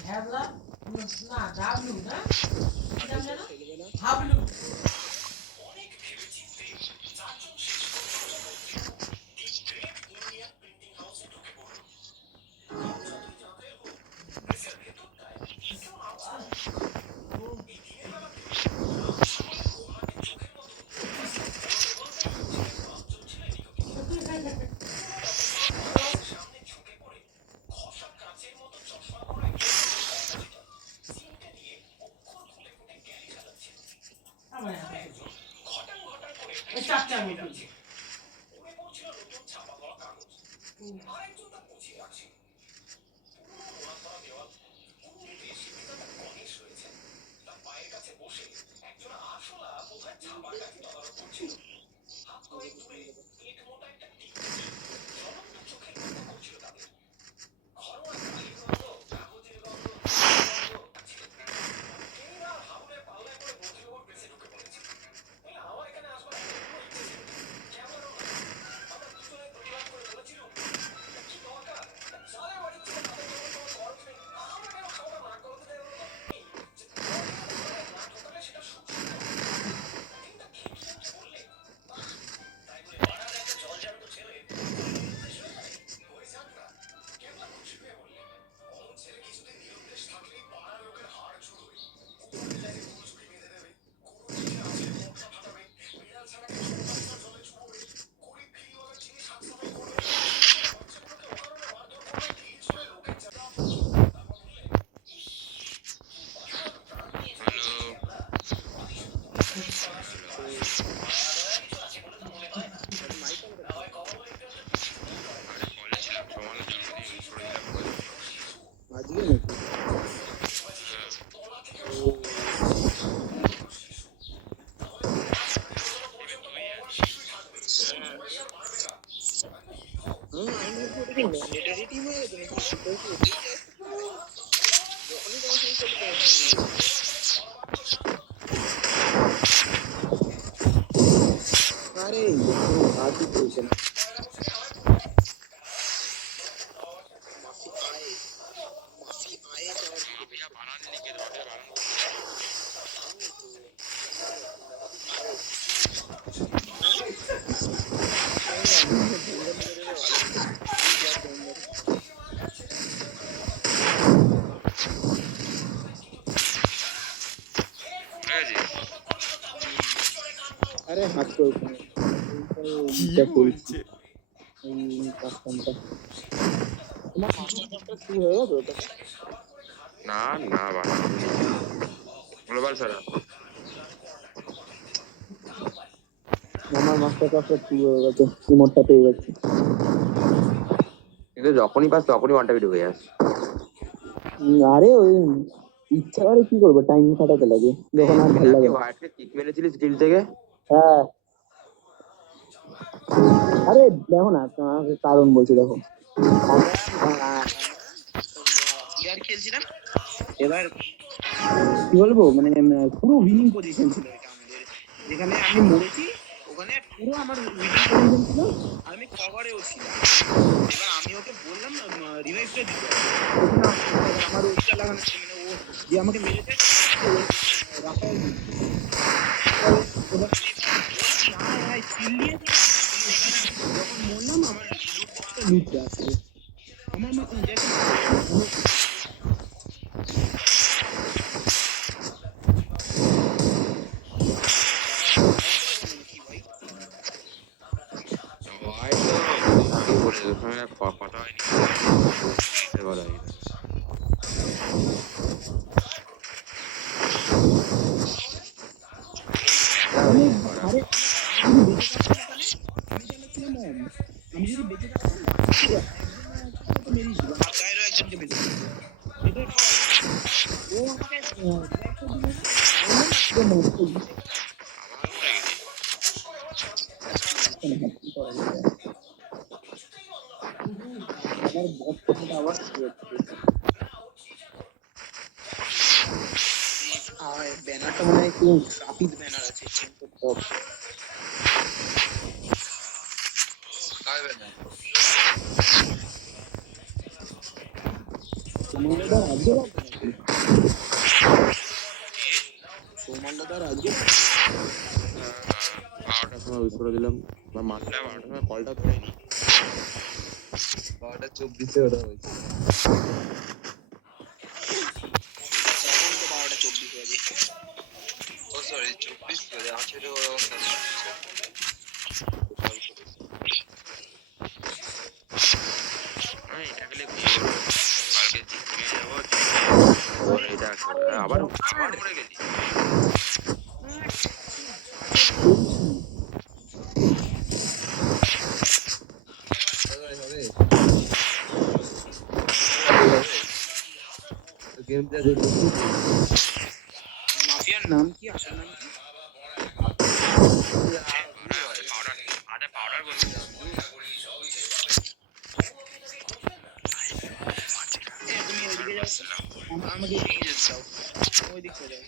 ভ্যাবলা না ডাবলু না কি নাম জানো হাবলু চারটা বলছি আরে হাত করে কি বলছে তোমার মাস্টার কি হয়ে গেছে ওটা না না বানানো গ্লোবাল ছাড়া আমার মাস্টার ক্লাসটা কি হয়ে গেছে ইমোটটা পেয়ে গেছে কিন্তু যখনই পাস তখনই ওয়ানটা ভিডিও হয়ে যাচ্ছে আরে ওই ইচ্ছা করে কি করবো টাইম কাটাতে লাগে যখন আর ভালো লাগে হোয়াইটকে কিক মেরেছিলিস স্কিল থেকে হ্যাঁ আরে দেখো না তোমাকে কারণ বলছি দেখো ইয়ার খেলছিলাম এবার কি বলবো মানে পুরো উইনিং পজিশন ছিল এটা আমাদের যেখানে আমি মরেছি ওখানে পুরো আমার উইনিং পজিশন ছিল আর আমি কভারেও ছিলাম এবার আমি ওকে বললাম রিভাইভটা দিতে আমার ওইটা লাগানো ছিল মানে ও যে আমাকে মেরেছে রাফায়েল এবার চিল্লিয়ে যখন মরলাম আমার লুটতে আসছে আমার কথা হয়নি বলা হয়নি আমি যদি বেঁচে থাকতাম একজনকে বেঁচে ও ব্যানারটা মনে হয় একটু ট্রাফিক ব্যানার আছে কার ব্যানার সোমানদার আজকে সোমানদার আজকে 12টার সময় উইথ করে দিলাম বা মাত্র 12টার সময় কলটা করিনি 12:24 ওটা হয়েছে এখন তো 12:24 বাজে ও সরি 24 করে 18 এটা গেলে বিয়ে করবো কালকে জিমে যাবো এটা আবার আবার মরে গেলি হবে গেম যা দেখো মাফিয়ার নাম কি আসল নাম কি পাউডার বলছি তুমি ওইদিকে যাও আমাকে এদিকে যেতে দাও ওই দিক চলে যাও